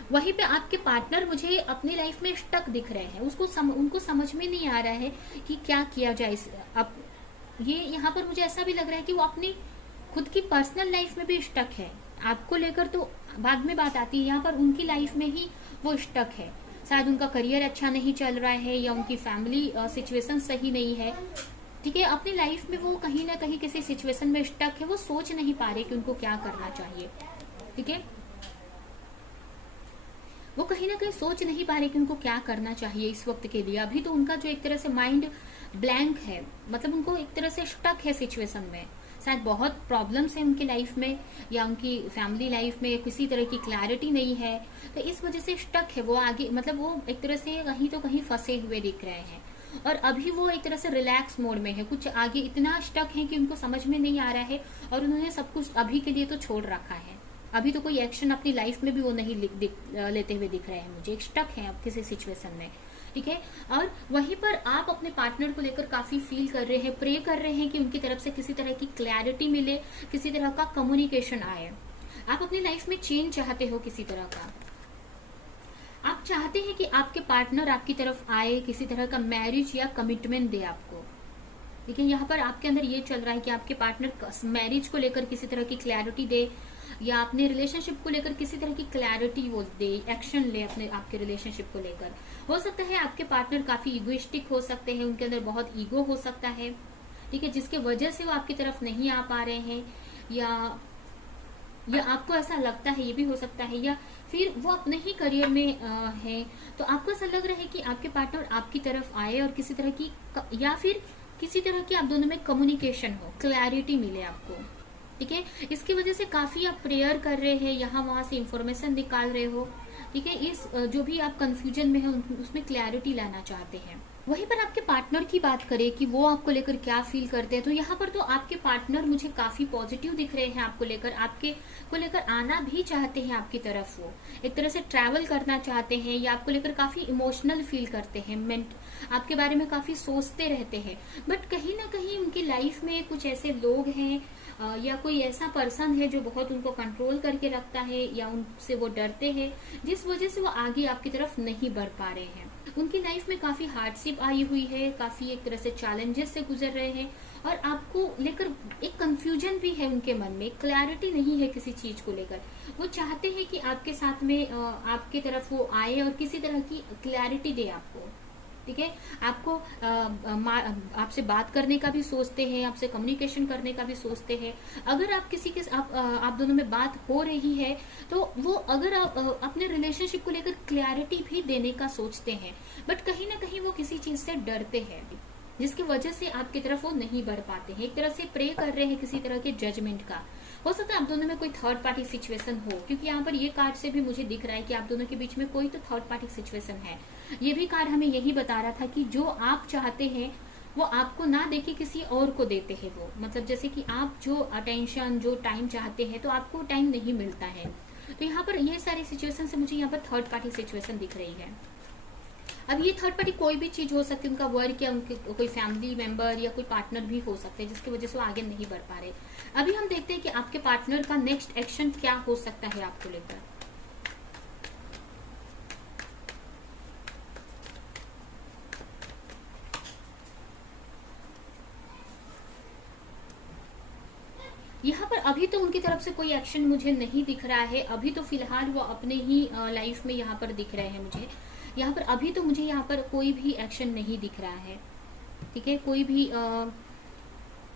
वहीं पे आपके पार्टनर मुझे अपनी लाइफ में स्टक दिख रहे हैं। उनको समझ में नहीं आ रहा है कि क्या किया जाए। अब ये यहाँ पर मुझे ऐसा भी लग रहा है कि वो अपनी खुद की पर्सनल लाइफ में भी स्टक है। आपको लेकर तो बाद में बात आती है, यहाँ पर उनकी लाइफ में ही वो स्टक है। शायद उनका करियर अच्छा नहीं चल रहा है या उनकी फैमिली सिचुएशन सही नहीं है। ठीक है, अपनी लाइफ में वो कहीं ना कहीं किसी सिचुएशन में स्टक है। वो सोच नहीं पा रहे कि उनको क्या करना चाहिए। ठीक है, वो कहीं ना कहीं सोच नहीं पा रहे कि उनको क्या करना चाहिए इस वक्त के लिए। अभी तो उनका जो एक तरह से माइंड ब्लैंक है, मतलब उनको एक तरह से स्टक है सिचुएशन में। शायद बहुत प्रॉब्लम्स है उनकी लाइफ में या उनकी फैमिली लाइफ में किसी तरह की क्लैरिटी नहीं है, तो इस वजह से स्टक है वो आगे। मतलब वो एक तरह से कहीं तो कहीं फंसे हुए दिख रहे हैं और अभी वो एक तरह से रिलैक्स मोड में है। कुछ आगे इतना स्टक है कि उनको समझ में नहीं आ रहा है और उन्होंने सब कुछ अभी के लिए तो छोड़ रखा है। अभी तो कोई एक्शन अपनी लाइफ में भी वो नहीं लेते हुए दिख रहे हैं मुझे। एक स्टक है अब किसी सिचुएशन में। ठीक है, और वहीं पर आप अपने पार्टनर को लेकर काफी फील कर रहे हैं, प्रे कर रहे हैं कि उनकी तरफ से किसी तरह की क्लैरिटी मिले, किसी तरह का कम्युनिकेशन आए। आप अपनी लाइफ में चेंज चाहते हो किसी तरह का। आप चाहते हैं कि आपके पार्टनर आपकी तरफ आए, किसी तरह का मैरिज या कमिटमेंट दे आपको। लेकिन यहाँ पर आपके अंदर ये चल रहा है कि आपके पार्टनर मैरिज को लेकर किसी तरह की क्लैरिटी दे या अपने रिलेशनशिप को लेकर किसी तरह की क्लैरिटी वो दे, एक्शन ले अपने आपके रिलेशनशिप को लेकर। हो सकता है आपके पार्टनर काफी इगोइस्टिक हो सकते हैं, उनके अंदर बहुत ईगो हो सकता है। ठीक है, जिसके वजह से वो आपकी तरफ नहीं आ पा रहे हैं या आपको ऐसा लगता है, ये भी हो सकता है, या फिर वो अपने ही करियर में है तो आपको ऐसा लग रहा है कि आपके पार्टनर आपकी तरफ आए और किसी तरह की, या फिर किसी तरह की आप दोनों में कम्युनिकेशन हो, क्लैरिटी मिले आपको। ठीक है, इसकी वजह से काफी आप प्रेयर कर रहे हैं, यहाँ वहां से इंफॉर्मेशन निकाल रहे हो। ठीक है, इस जो भी आप कंफ्यूजन में है उसमें क्लैरिटी लाना चाहते हैं। वहीं पर आपके पार्टनर की बात करें कि वो आपको लेकर क्या फील करते हैं, तो यहाँ पर तो आपके पार्टनर मुझे काफी पॉजिटिव दिख रहे हैं। आपको लेकर आना भी चाहते हैं आपकी तरफ। वो एक तरह से ट्रैवल करना चाहते हैं या आपको लेकर काफी इमोशनल फील करते हैं, आपके बारे में काफी सोचते रहते हैं। बट कहीं ना कहीं उनकी लाइफ में कुछ ऐसे लोग हैं या कोई ऐसा पर्सन है जो बहुत उनको कंट्रोल करके रखता है या उनसे वो डरते हैं, जिस वजह से वो आगे आपकी तरफ नहीं बढ़ पा रहे हैं। उनकी लाइफ में काफी हार्डशिप आई हुई है, काफी एक तरह से चैलेंजेस से गुजर रहे हैं और आपको लेकर एक कंफ्यूजन भी है उनके मन में, क्लैरिटी नहीं है किसी चीज को लेकर। वो चाहते हैं कि आपके साथ में आपकी तरफ वो आए और किसी तरह की क्लैरिटी दे आपको। ठीक है, आपको आपसे बात करने का भी सोचते हैं, आपसे कम्युनिकेशन करने का भी सोचते हैं। अगर आप किसी के आप दोनों में बात हो रही है तो वो अगर आप अपने रिलेशनशिप को लेकर क्लैरिटी भी देने का सोचते हैं, बट कहीं ना कहीं वो किसी चीज से डरते हैं जिसकी वजह से आपकी तरफ वो नहीं बढ़ पाते हैं। एक तरह से प्रे कर रहे हैं किसी तरह के जजमेंट का। हो सकता है आप दोनों में कोई थर्ड पार्टी सिचुएशन हो, क्योंकि यहाँ पर ये कार्ड से भी मुझे दिख रहा है कि आप दोनों के बीच में कोई तो थर्ड पार्टी सिचुएशन है। ये भी कार्ड हमें यही बता रहा था कि जो आप चाहते हैं वो आपको ना देके किसी और को देते हैं। वो मतलब जैसे कि आप जो अटेंशन, जो टाइम चाहते हैं तो आपको टाइम नहीं मिलता है। तो यहाँ पर ये सारी सिचुएशन से मुझे यहाँ पर थर्ड पार्टी सिचुएशन दिख रही है। अब ये थर्ड पार्टी कोई भी चीज हो सकती है, उनका वर्क या उनके कोई फैमिली मेंबर या कोई पार्टनर भी हो सकते हैं जिसकी वजह से वो आगे नहीं बढ़ पा रहे। अभी हम देखते हैं कि आपके पार्टनर का नेक्स्ट एक्शन क्या हो सकता है आपको लेकर। यहाँ पर अभी तो उनकी तरफ से कोई एक्शन मुझे नहीं दिख रहा है। अभी तो फिलहाल वो अपने ही लाइफ में यहाँ पर दिख रहे हैं मुझे। यहाँ पर अभी तो मुझे यहाँ पर कोई भी एक्शन नहीं दिख रहा है। ठीक है, कोई भी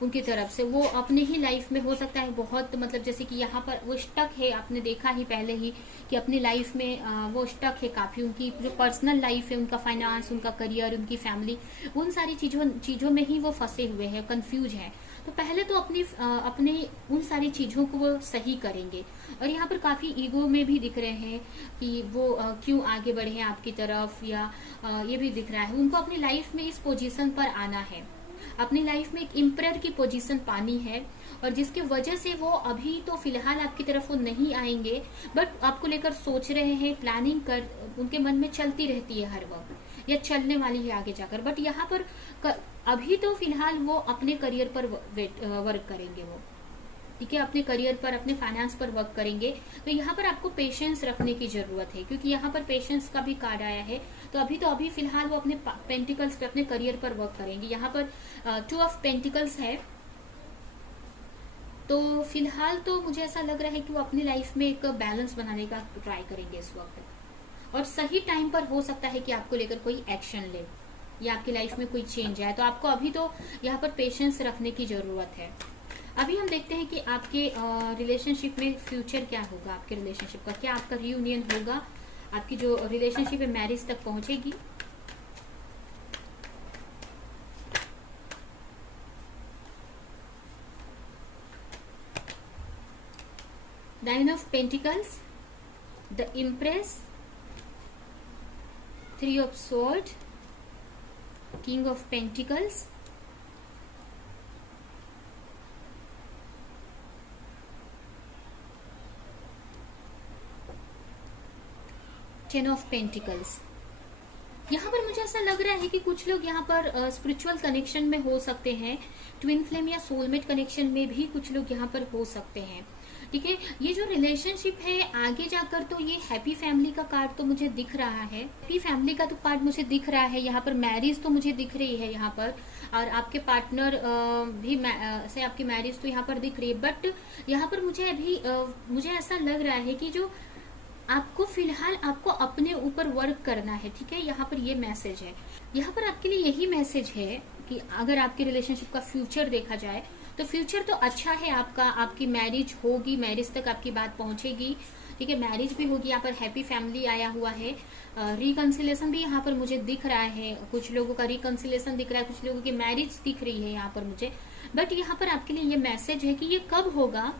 उनकी तरफ से। वो अपने ही लाइफ में हो सकता है बहुत, मतलब जैसे कि यहाँ पर वो स्टक है, आपने देखा ही पहले ही कि अपनी लाइफ में वो स्टक है काफी। उनकी जो पर्सनल लाइफ है, उनका फाइनेंस, उनका करियर, उनकी फैमिली, उन सारी चीजों में ही वो फंसे हुए हैं, कंफ्यूज है। तो पहले तो अपने उन सारी चीजों को वो सही करेंगे। और यहाँ पर काफी ईगो में भी दिख रहे हैं कि वो क्यों आगे बढ़े हैं आपकी तरफ, या ये भी दिख रहा है उनको अपनी लाइफ में इस पोजीशन पर आना है, अपनी लाइफ में एक एम्परर की पोजीशन पानी है। और जिसकी वजह से वो अभी तो फिलहाल आपकी तरफ वो नहीं आएंगे, बट आपको लेकर सोच रहे हैं, प्लानिंग कर उनके मन में चलती रहती है हर वक्त, या चलने वाली है आगे जाकर। बट यहाँ पर अभी तो फिलहाल वो अपने करियर पर वर्क करेंगे वो, ठीक है, अपने करियर पर, अपने फाइनेंस पर वर्क करेंगे। तो यहाँ पर आपको पेशेंस रखने की जरूरत है, क्योंकि यहाँ पर पेशेंस का भी कार्ड आया है। तो अभी फिलहाल वो अपने पेंटिकल्स पे, अपने करियर पर वर्क करेंगे। यहाँ पर 2 ऑफ पेंटिकल्स है, तो फिलहाल तो मुझे ऐसा लग रहा है कि वो अपनी लाइफ में एक बैलेंस बनाने का ट्राई करेंगे इस वक्त। और सही टाइम पर हो सकता है कि आपको लेकर कोई एक्शन ले, या आपकी लाइफ में कोई चेंज आए। तो आपको अभी तो यहाँ पर पेशेंस रखने की जरूरत है। अभी हम देखते हैं कि आपके रिलेशनशिप में फ्यूचर क्या होगा, आपके रिलेशनशिप का क्या, आपका रियूनियन होगा, आपकी जो रिलेशनशिप है मैरिज तक पहुंचेगी। Nine of pentacles, the impress, 3 of sword, king of pentacles, ten of pentacles. यहाँ पर मुझे ऐसा लग रहा है कि कुछ लोग यहाँ पर स्पिरिचुअल कनेक्शन में हो सकते हैं, ट्विन फ्लेम या सोलमेट कनेक्शन में भी कुछ लोग यहाँ पर हो सकते हैं, ठीक है। ये जो रिलेशनशिप है आगे जाकर, तो ये हैप्पी फैमिली का कार्ड तो मुझे दिख रहा है, हैप्पी फैमिली का तो कार्ड मुझे दिख रहा है। यहाँ पर मैरिज तो मुझे दिख रही है यहाँ पर, और आपके पार्टनर भी से आपकी मैरिज तो यहाँ पर दिख रही है। बट यहाँ पर मुझे ऐसा लग रहा है कि जो आपको फिलहाल आपको अपने ऊपर वर्क करना है, ठीक है। यहाँ पर ये मैसेज है, यहाँ पर आपके लिए यही मैसेज है कि अगर आपके रिलेशनशिप का फ्यूचर देखा जाए तो फ्यूचर तो अच्छा है आपका, आपकी मैरिज होगी, मैरिज तक आपकी बात पहुंचेगी, ठीक है, मैरिज भी होगी। यहाँ पर हैप्पी फैमिली आया हुआ है, रिकंसिलेशन भी यहाँ पर मुझे दिख रहा है, कुछ लोगों का रिकंसिलेशन दिख रहा है, कुछ लोगों की मैरिज दिख रही है यहाँ पर मुझे। बट यहाँ पर आपके लिए ये मैसेज है कि ये कब होगा,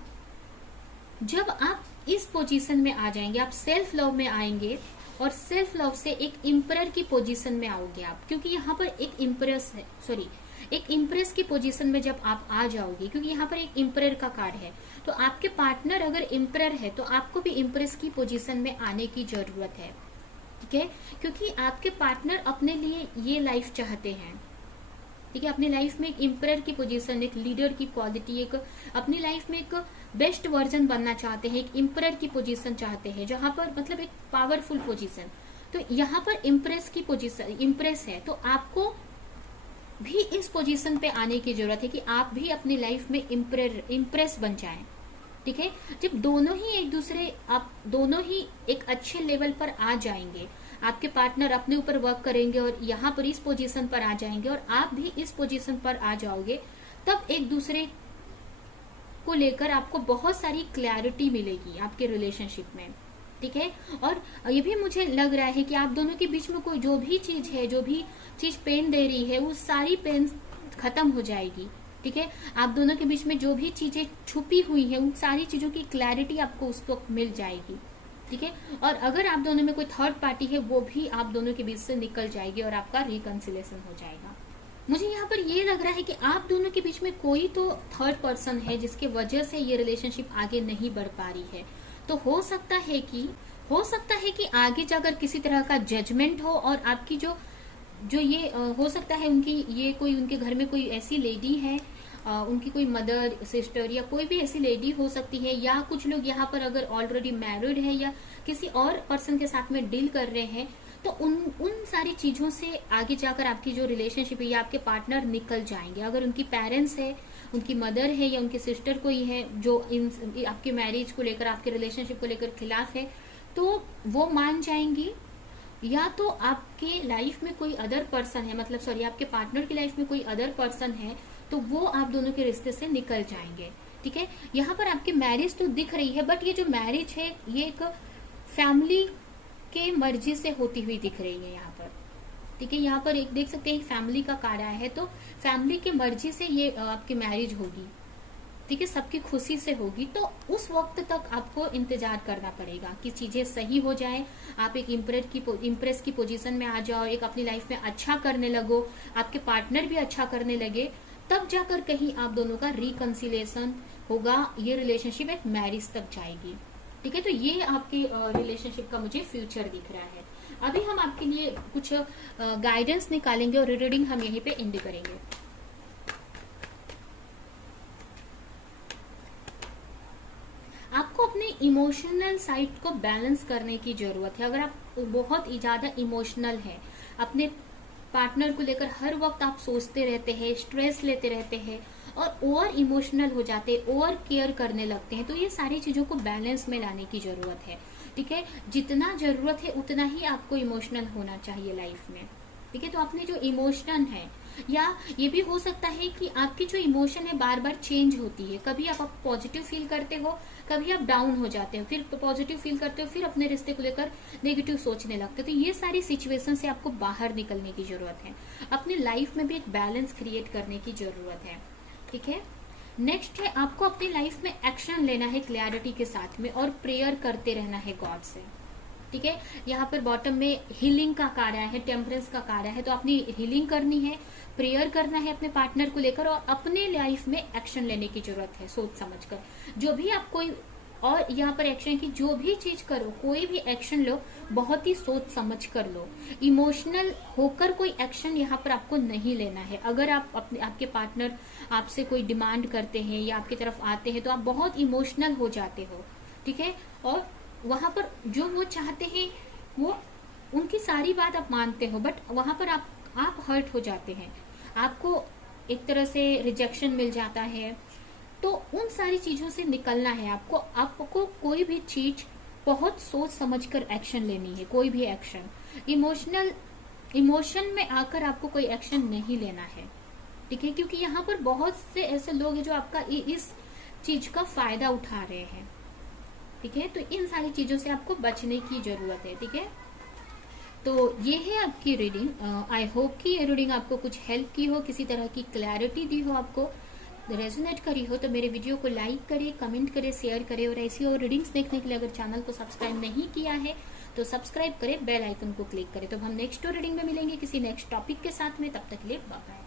जब आप इस पोजीशन में आ जाएंगे, आप सेल्फ लव में आएंगे, और सेल्फ लव से एक इम्परर की पोजीशन में आओगे आप, क्योंकि यहाँ पर एक इम्प्रेस है, सॉरी, एक इम्प्रेस की पोजीशन में जब आप आ जाओगे, क्योंकि यहाँ पर एक इम्परर का कार्ड है। तो आपके पार्टनर अगर इम्परर है तो आपको भी इम्प्रेस की पोजीशन में आने की जरूरत है, ठीक है, क्योंकि आपके पार्टनर अपने लिए ये लाइफ चाहते हैं, ठीक है, अपनी लाइफ में एक इम्परर की पोजीशन, एक लीडर की क्वालिटी, एक अपनी लाइफ में एक बेस्ट वर्जन बनना चाहते हैं, एक इम्परर की पोजीशन चाहते हैं, जहां पर मतलब एक पावरफुल पोजीशन। तो यहाँ पर इम्प्रेस की पोजीशन, इम्प्रेस है, तो आपको भी इस पोजीशन पे आने की जरूरत है कि आप भी अपनी लाइफ में इम्प्रेस बन जाएं, ठीक है। जब दोनों ही एक दूसरे, आप दोनों ही एक अच्छे लेवल पर आ जाएंगे, आपके पार्टनर अपने ऊपर वर्क करेंगे और यहाँ पर इस पोजीशन पर आ जाएंगे, और आप भी इस पोजीशन पर आ जाओगे, तब एक दूसरे को लेकर आपको बहुत सारी क्लैरिटी मिलेगी आपके रिलेशनशिप में, ठीक है। और ये भी मुझे लग रहा है कि आप दोनों के बीच में कोई जो भी चीज है, जो भी चीज पेन दे रही है, वो सारी पेन खत्म हो जाएगी, ठीक है। आप दोनों के बीच में जो भी चीजें छुपी हुई है, उन सारी चीजों की क्लैरिटी आपको उस वक्त मिल जाएगी, ठीक है। और अगर आप दोनों में कोई थर्ड पार्टी है, वो भी आप दोनों के बीच से निकल जाएगी और आपका रिकंसिलेशन हो जाएगा। मुझे यहाँ पर ये लग रहा है कि आप दोनों के बीच में कोई तो थर्ड पर्सन है जिसके वजह से ये रिलेशनशिप आगे नहीं बढ़ पा रही है। तो हो सकता है कि आगे जाकर किसी तरह का जजमेंट हो, और आपकी जो ये हो सकता है उनके घर में कोई ऐसी लेडी है, उनकी कोई मदर, सिस्टर या कोई भी ऐसी लेडी हो सकती है, या कुछ लोग यहाँ पर अगर ऑलरेडी मैरिड है या किसी और पर्सन के साथ में डील कर रहे हैं, तो उन सारी चीजों से आगे जाकर आपकी जो रिलेशनशिप है या आपके पार्टनर निकल जाएंगे। अगर उनकी पेरेंट्स है, उनकी मदर है या उनकी सिस्टर कोई है जो आपके मैरिज को लेकर, आपके रिलेशनशिप को लेकर खिलाफ है, तो वो मान जाएंगी। या तो आपके लाइफ में कोई अदर पर्सन है, मतलब सॉरी, आपके पार्टनर की लाइफ में कोई अदर पर्सन है तो वो आप दोनों के रिश्ते से निकल जाएंगे। ठीक है, यहाँ पर आपकी मैरिज तो दिख रही है, बट ये जो मैरिज है ये एक फैमिली के मर्जी से होती हुई दिख रही है यहाँ पर। ठीक है, यहाँ पर एक देख सकते हैं फैमिली का कार्ड आया है, तो फैमिली की मर्जी से ये आपकी मैरिज होगी। ठीक है, सबकी खुशी से होगी। तो उस वक्त तक आपको इंतजार करना पड़ेगा कि चीजें सही हो जाए, आप एक इम्प्रेस की पोजीशन में आ जाओ, एक अपनी लाइफ में अच्छा करने लगो, आपके पार्टनर भी अच्छा करने लगे, तब जाकर कहीं आप दोनों का रिकंसिलिएशन होगा, ये रिलेशनशिप एक मैरिज तक जाएगी। ठीक है, तो ये आपके रिलेशनशिप का मुझे फ्यूचर दिख रहा है। अभी हम आपके लिए कुछ गाइडेंस निकालेंगे और रीडिंग हम यहीं पे एंड करेंगे। आपको अपने इमोशनल साइड को बैलेंस करने की जरूरत है। अगर आप बहुत ज्यादा इमोशनल है, अपने पार्टनर को लेकर हर वक्त आप सोचते रहते हैं, स्ट्रेस लेते रहते हैं और ओवर इमोशनल हो जाते हैं, ओवर केयर करने लगते हैं, तो ये सारी चीजों को बैलेंस में लाने की जरूरत है। ठीक है, जितना जरूरत है उतना ही आपको इमोशनल होना चाहिए लाइफ में। ठीक है, तो अपने जो इमोशन है, या ये भी हो सकता है कि आपकी जो इमोशन है बार बार चेंज होती है, कभी आप पॉजिटिव फील करते हो, कभी आप डाउन हो जाते हो, फिर पॉजिटिव फील करते हो, फिर अपने रिश्ते को लेकर नेगेटिव सोचने लगते हो। तो ये सारी सिचुएशन से आपको बाहर निकलने की जरूरत है, अपनी लाइफ में भी एक बैलेंस क्रिएट करने की जरूरत है। ठीक है, नेक्स्ट है आपको अपनी लाइफ में एक्शन लेना है क्लैरिटी के साथ में, और प्रेयर करते रहना है गॉड से। ठीक है, यहाँ पर बॉटम में हीलिंग का कार्य है, टेम्परेंस का कार्य है, तो अपनी हीलिंग करनी है, प्रेयर करना है अपने पार्टनर को लेकर, और अपने लाइफ में एक्शन लेने की जरूरत है सोच समझकर। जो भी आप कोई, और यहाँ पर एक्शन की जो भी चीज करो, कोई भी एक्शन लो, बहुत ही सोच समझ कर लो। इमोशनल होकर कोई एक्शन यहाँ पर आपको नहीं लेना है। अगर आप आपके पार्टनर आपसे कोई डिमांड करते हैं या आपकी तरफ आते हैं, तो आप बहुत इमोशनल हो जाते हो। ठीक है, और वहां पर जो वो चाहते हैं, वो उनकी सारी बात आप मानते हो, बट वहां पर आप हर्ट हो जाते हैं, आपको एक तरह से रिजेक्शन मिल जाता है। तो उन सारी चीजों से निकलना है आपको कोई भी चीज बहुत सोच समझकर एक्शन लेनी है। कोई भी एक्शन इमोशन में आकर आपको कोई एक्शन नहीं लेना है। ठीक है, क्योंकि यहाँ पर बहुत से ऐसे लोग हैं जो आपका इस चीज का फायदा उठा रहे हैं। ठीक है, तो इन सारी चीजों से आपको बचने की जरूरत है। ठीक है, तो ये है आपकी रीडिंग। आई होप कि ये रीडिंग आपको कुछ हेल्प की हो, किसी तरह की क्लैरिटी दी हो, आपको रेजोनेट करी हो। तो मेरे वीडियो को लाइक करें, कमेंट करें, शेयर करें, और ऐसी और रीडिंग्स देखने के लिए अगर चैनल को सब्सक्राइब नहीं किया है तो सब्सक्राइब करें, बेल आइकन को क्लिक करें। तो हम नेक्स्ट रीडिंग में मिलेंगे किसी नेक्स्ट टॉपिक के साथ में, तब तक के लिए बाय बाय।